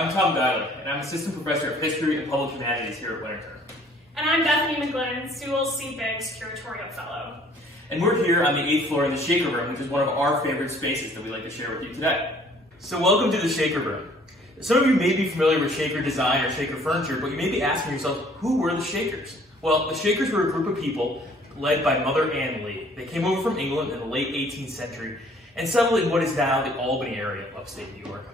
I'm Tom Guiler, and I'm Assistant Professor of History and Public Humanities here at Winterthur. And I'm Bethany McGlyn, Sewell C. Curatorial Fellow. And we're here on the 8th floor in the Shaker Room, which is one of our favorite spaces that we like to share with you today. So welcome to the Shaker Room. Some of you may be familiar with Shaker design or Shaker furniture, but you may be asking yourself, who were the Shakers? Well, the Shakers were a group of people led by Mother Ann Lee. They came over from England in the late 18th century and settled in what is now the Albany area of upstate New York.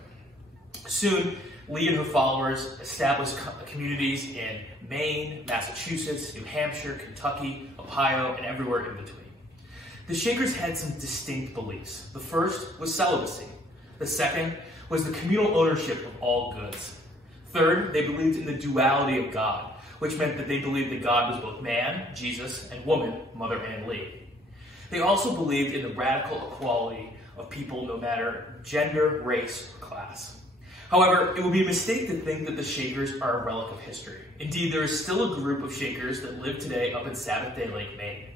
Soon, Lee and her followers established communities in Maine, Massachusetts, New Hampshire, Kentucky, Ohio, and everywhere in between. The Shakers had some distinct beliefs. The first was celibacy. The second was the communal ownership of all goods. Third, they believed in the duality of God, which meant that they believed that God was both man, Jesus, and woman, Mother Ann Lee. They also believed in the radical equality of people no matter gender, race, or class. However, it would be a mistake to think that the Shakers are a relic of history. Indeed, there is still a group of Shakers that live today up in Sabbath Day Lake, Maine.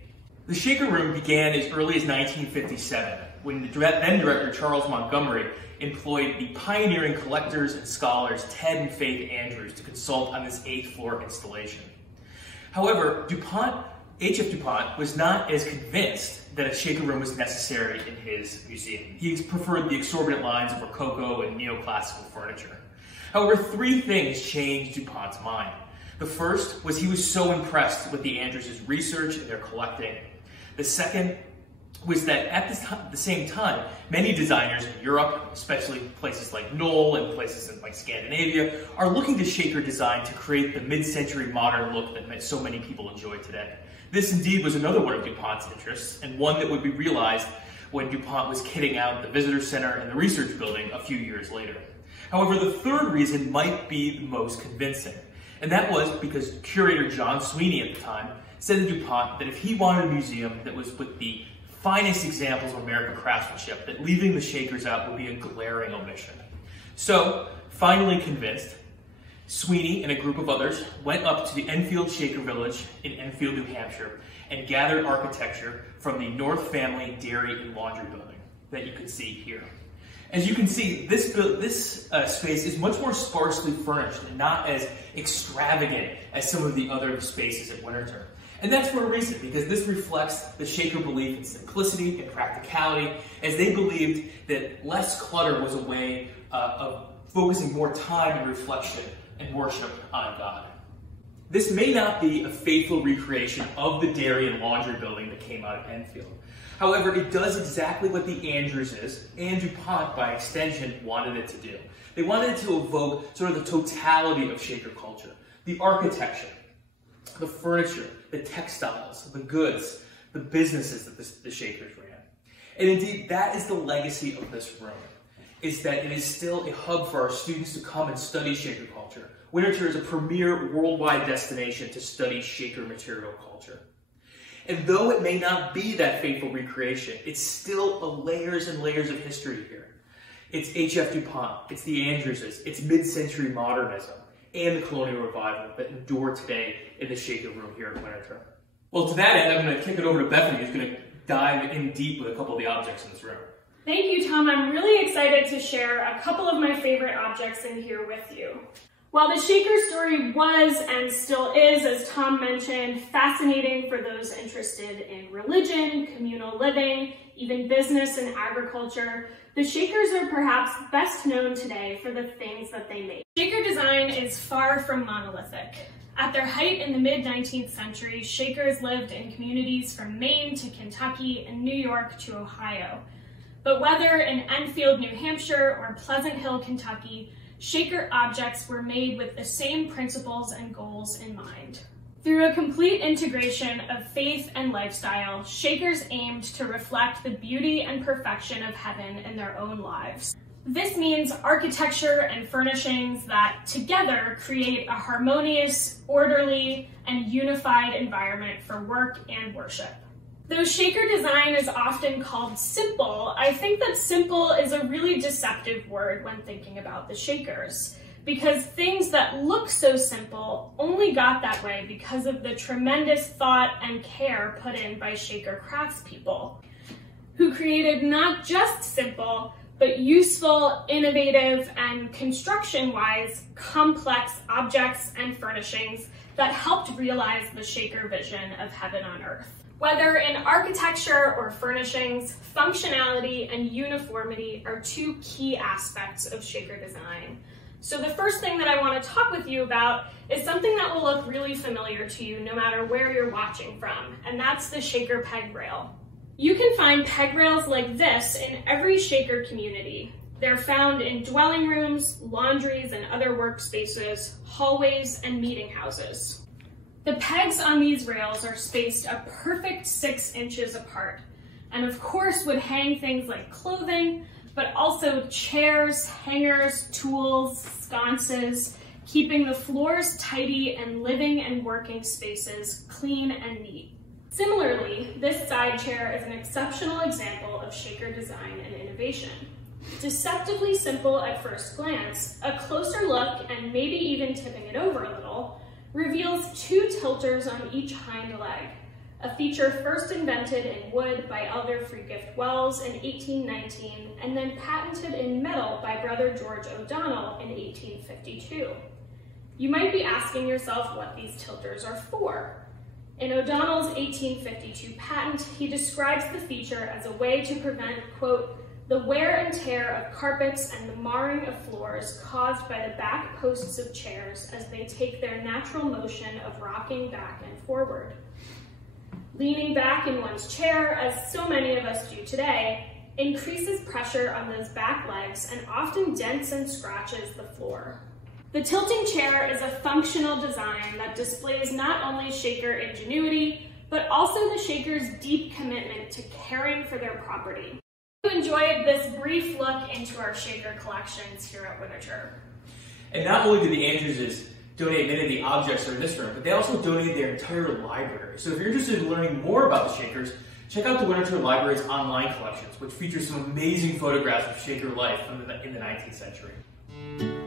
The Shaker Room began as early as 1957, when the then director Charles Montgomery employed the pioneering collectors and scholars Ted and Faith Andrews to consult on this 8th floor installation. However, H.F. DuPont was not as convinced that a Shaker Room was necessary in his museum. He preferred the exorbitant lines of Rococo and neoclassical furniture. However, three things changed DuPont's mind. The first was he was so impressed with the Andrews' research and their collecting. The second was that at the same time, many designers in Europe, especially places like Knoll and places in like Scandinavia, are looking to Shaker design to create the mid-century modern look that so many people enjoy today. This indeed was another one of DuPont's interests, and one that would be realized when DuPont was kitting out the Visitor Center and the Research Building a few years later. However, the third reason might be the most convincing, and that was because curator John Sweeney at the time said to DuPont that if he wanted a museum that was with the finest examples of American craftsmanship, that leaving the Shakers out would be a glaring omission. So, finally convinced, Sweeney and a group of others went up to the Enfield Shaker Village in Enfield, New Hampshire, and gathered architecture from the North Family Dairy and Laundry Building that you can see here. As you can see, this space is much more sparsely furnished and not as extravagant as some of the other spaces at Winterthur. And that's for a reason, because this reflects the Shaker belief in simplicity and practicality, as they believed that less clutter was a way of focusing more time and reflection and worship on God. This may not be a faithful recreation of the dairy and laundry building that came out of Enfield. However, it does exactly what the Andrewses and DuPont, by extension, wanted it to do. They wanted it to evoke sort of the totality of Shaker culture. The architecture, the furniture, the textiles, the goods, the businesses that the Shakers ran. And indeed, that is the legacy of this room, is that it is still a hub for our students to come and study Shaker culture. Winterthur is a premier worldwide destination to study Shaker material culture. And though it may not be that faithful recreation, it's still layers and layers of history here. It's H.F. DuPont, it's the Andrewses, it's mid-century modernism, and the colonial revival that endure today in the Shaker Room here at Winterthur. Well, to that end, I'm going to kick it over to Bethany, who's going to dive in deep with a couple of the objects in this room. Thank you, Tom. I'm really excited to share a couple of my favorite objects in here with you. While the Shaker story was and still is, as Tom mentioned, fascinating for those interested in religion, communal living, even business and agriculture, the Shakers are perhaps best known today for the things that they made. Shaker design is far from monolithic. At their height in the mid-19th century, Shakers lived in communities from Maine to Kentucky and New York to Ohio. But whether in Enfield, New Hampshire, or Pleasant Hill, Kentucky, Shaker objects were made with the same principles and goals in mind. Through a complete integration of faith and lifestyle, Shakers aimed to reflect the beauty and perfection of heaven in their own lives. This means architecture and furnishings that together create a harmonious, orderly, and unified environment for work and worship. Though Shaker design is often called simple, I think that simple is a really deceptive word when thinking about the Shakers, because things that look so simple only got that way because of the tremendous thought and care put in by Shaker craftspeople, who created not just simple, but useful, innovative, and construction-wise, complex objects and furnishings that helped realize the Shaker vision of heaven on earth. Whether in architecture or furnishings, functionality and uniformity are two key aspects of Shaker design. So the first thing that I want to talk with you about is something that will look really familiar to you no matter where you're watching from, and that's the Shaker peg rail. You can find peg rails like this in every Shaker community. They're found in dwelling rooms, laundries and other workspaces, hallways, and meeting houses. The pegs on these rails are spaced a perfect 6 inches apart, and of course would hang things like clothing, but also chairs, hangers, tools, sconces, keeping the floors tidy and living and working spaces clean and neat. Similarly, this side chair is an exceptional example of Shaker design and innovation. Deceptively simple at first glance, a closer look, and maybe even tipping it over a little, reveals 2 tilters on each hind leg, a feature first invented in wood by Elder Freegift Wells in 1819 and then patented in metal by Brother George O'Donnell in 1852. You might be asking yourself what these tilters are for. In O'Donnell's 1852 patent, he describes the feature as a way to prevent, quote, the wear and tear of carpets and the marring of floors caused by the back posts of chairs as they take their natural motion of rocking back and forward. Leaning back in one's chair, as so many of us do today, increases pressure on those back legs and often dents and scratches the floor. The tilting chair is a functional design that displays not only Shaker ingenuity, but also the Shakers' deep commitment to caring for their property. Hope you enjoyed this brief look into our Shaker collections here at Winterthur. And not only did the Andrewses donate many of the objects that are in this room, but they also donated their entire library. So if you're interested in learning more about the Shakers, check out the Winterthur Library's online collections, which features some amazing photographs of Shaker life in the 19th century.